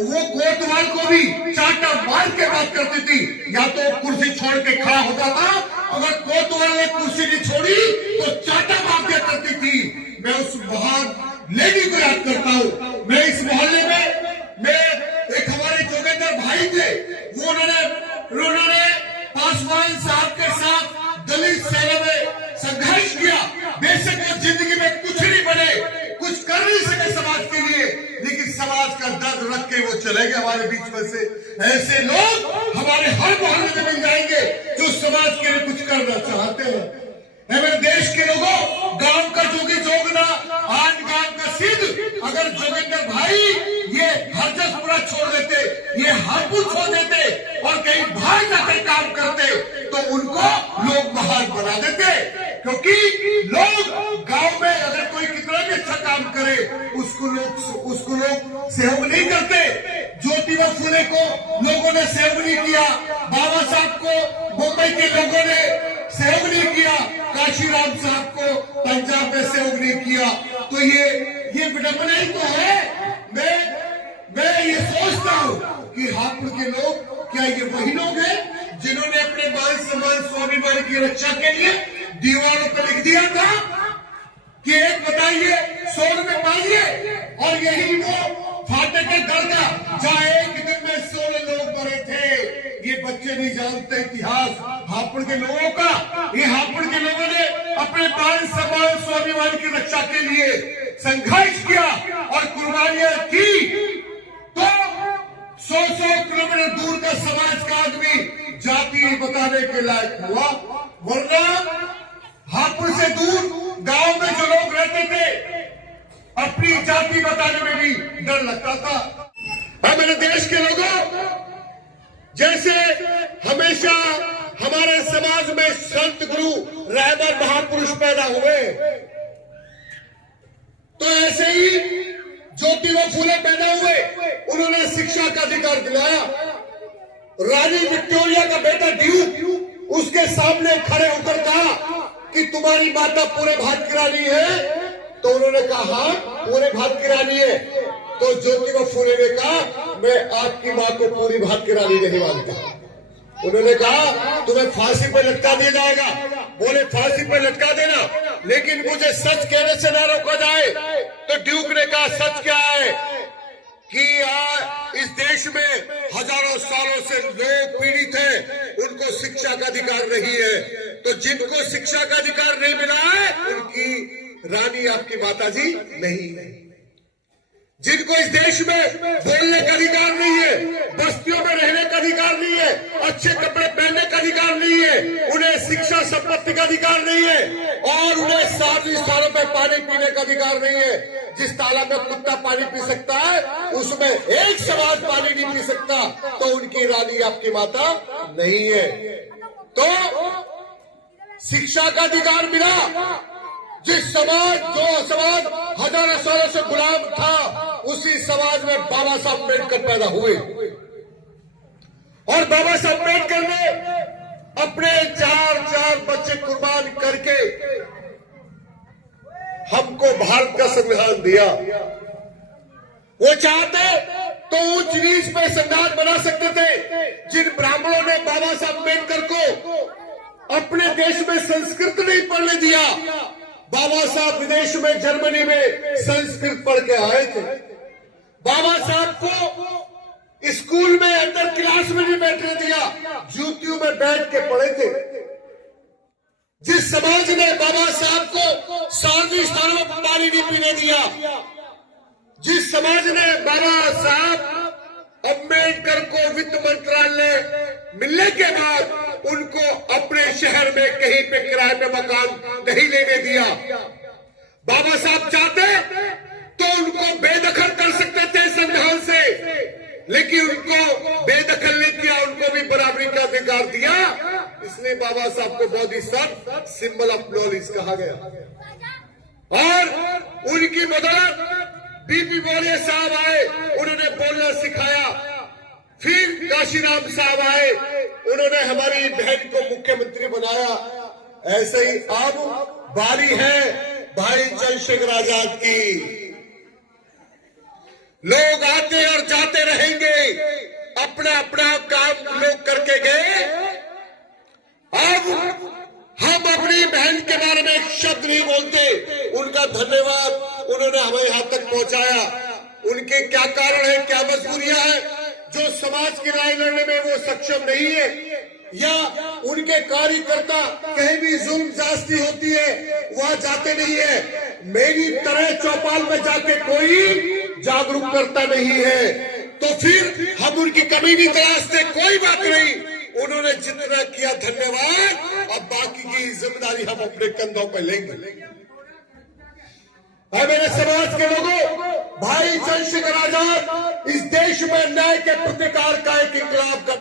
वो कोतवाल को भी चाटा मार के बात करती थी, या तो कुर्सी छोड़ के खड़ा होता था, अगर कोतवाल ने कुर्सी नहीं छोड़ी तो चाटा मार के करती थी। मैं उस महान लेडी को याद करता हूँ। मैं इस मोहल्ले में एक हमारे जोगेंद्र भाई थे, वो उन्होंने पासवान साहब के साथ दलित सेना में संघर्ष किया। बेशक वो जिंदगी में कुछ नहीं बने, कुछ कर नहीं सके समाज के लिए, लेकिन समाज का दर्द रख के वो चले गए हमारे बीच में से। ऐसे लोग हमारे हर मोहल्ले में मिल जाएंगे जो समाज के लिए कुछ करना चाहते हैं। मेरे देश के लोगों, गांव का जोगी जोगना, आज गांव का सिद्ध, अगर जोगिंदर भाई ये हरजसपुरा छोड़ देते, ये हापुड़ छोड़ देते और कहीं बाहर जाकर काम करते, तो उनको लोग महान बना देते। क्योंकि लोग गांव में अगर कोई कितना भी अच्छा काम करे, उसको लोग सहयोग नहीं करते। ज्योतिबा फुले को लोगों ने सहयोग नहीं किया, बाबा साहब को मुंबई के लोगों ने सहयोग नहीं किया, काशीराम साहब को पंजाब में सहयोग नहीं किया। तो ये विडंबना ही तो है। मैं ये सोचता हूँ कि हापुड़ के लोग क्या ये वही लोग हैं जिन्होंने अपने मान सम्मान स्वाभिमान की रक्षा के लिए दीवारों पर लिख दिया था कि एक बताइए 100 रुपए मांगिए, और यही वो फाटे के दरगाह जहाँ एक दिन में 16 लोग मरे थे। ये बच्चे नहीं जानते इतिहास हापुड़ के लोगों का। ये हापुड़ के लोगों ने अपने मान सम्मान स्वाभिमान की रक्षा के लिए संघर्ष किया और कुर्बानियां की। तो 100 किलोमीटर दूर का समाज का आदमी जाति बताने के लायक हुआ, वरना हापुड़ से दूर गांव में जो लोग रहते थे, अपनी जाति बताने में भी डर लगता था। मेरे देश के लोगों, जैसे हमेशा हमारे समाज में संत गुरु रहबर महापुरुष पैदा हुए, तो ऐसे ही ज्योतिबा फुले पैदा हुए, उन्होंने शिक्षा का अधिकार दिलाया। रानी विक्टोरिया का बेटा ड्यूक उसके सामने खड़े होकर कहा कि तुम्हारी माता पूरे भारत की रानी है, तो उन्होंने कहा हाँ पूरे भारत की रानी है। तो ज्योतिबा फुले ने कहा मैं आपकी मां को पूरी भारत की रानी नहीं मानता। उन्होंने कहा तुम्हें फांसी पर लटका दिया जाएगा। बोले फांसी पर लटका देना, लेकिन मुझे सच कहने से ना रोका जाए। तो ड्यूक ने कहा सच क्या है कि इस देश में हजारों सालों से लोग पीड़ित हैं, उनको शिक्षा का अधिकार नहीं है। तो जिनको शिक्षा का अधिकार नहीं मिला है, उनकी रानी आपकी माताजी नहीं है। जिनको इस देश में बोलने का अधिकार नहीं है, बस्तियों में रहने का अधिकार नहीं है, अच्छे कपड़े पहनने का अधिकार नहीं है, उन्हें शिक्षा संपत्ति का अधिकार नहीं है, और उन्हें सार्वजनिक स्थानों पर पानी पीने का अधिकार नहीं है। जिस तालाब में कुत्ता पानी पी सकता है, उसमें एक समाज पानी नहीं पी सकता, तो उनकी रानी आपकी माता नहीं है। तो शिक्षा का अधिकार मिला। जिस समाज हजारों सालों से गुलाम था, उसी समाज में बाबा साहब अम्बेडकर पैदा हुए, और बाबा साहब अम्बेडकर ने अपने चार बच्चे कुर्बान करके हमको भारत का संविधान दिया। वो चाहते तो ऊंच नीच पे संविधान बना सकते थे। जिन ब्राह्मणों ने बाबा साहब अम्बेडकर को अपने देश में संस्कृत नहीं पढ़ने दिया, बाबा साहब विदेश में जर्मनी में संस्कृत पढ़ के आए थे। बाबा साहब को स्कूल में अंदर क्लास में नहीं बैठने दिया, जूतियों में बैठ के पढ़े थे। जिस समाज ने बाबा साहब को सार्वजनिक स्थानों में पानी नहीं पीने दिया, जिस समाज ने बाबा साहब अम्बेडकर को वित्त मंत्रालय मिलने के बाद उनको अपने शहर में कहीं पे किराए पे मकान नहीं लेने दिया, बाबा साहब चाहते तो उनको बेदखल कर सकते थे संविधान से, लेकिन उनको बेदखल नहीं किया, उनको भी बराबरी का अधिकार दिया। इसलिए बाबा साहब को बोधिसत्व सिंबल ऑफ नॉलेज कहा गया। और उनकी बदौलत बीपी बोले साहब आए, उन्होंने बोलना सिखाया। फिर काशीराम साहब आए, उन्होंने हमारी बहन को मुख्यमंत्री बनाया। ऐसे ही अब बारी है भाई चंद्रशेखर आजाद की। लोग आते और जाते रहेंगे। अपना अपना काम लोग करके गए। अब हम अपनी बहन के बारे में एक शब्द नहीं बोलते। उनका धन्यवाद, उन्होंने हमें यहां तक पहुंचाया। उनके क्या कारण है, क्या मजबूरियां हैं जो समाज की राय लड़ने में वो सक्षम नहीं है, या उनके कार्यकर्ता कहीं भी जुल्म जास्ती होती है वहां जाते नहीं है। मेरी तरह चौपाल में जाके कोई जागरूक करता नहीं है, तो फिर हम उनकी कमी नहीं तलाशते, कोई बात नहीं। उन्होंने जितना किया धन्यवाद, अब बाकी की जिम्मेदारी हम अपने कंधों पर लेंगे। मेरे समाज के लोगों, भाई चंद्रशेखर आजाद इस देश में न्याय के प्रतिकार का एक इंकलाब कर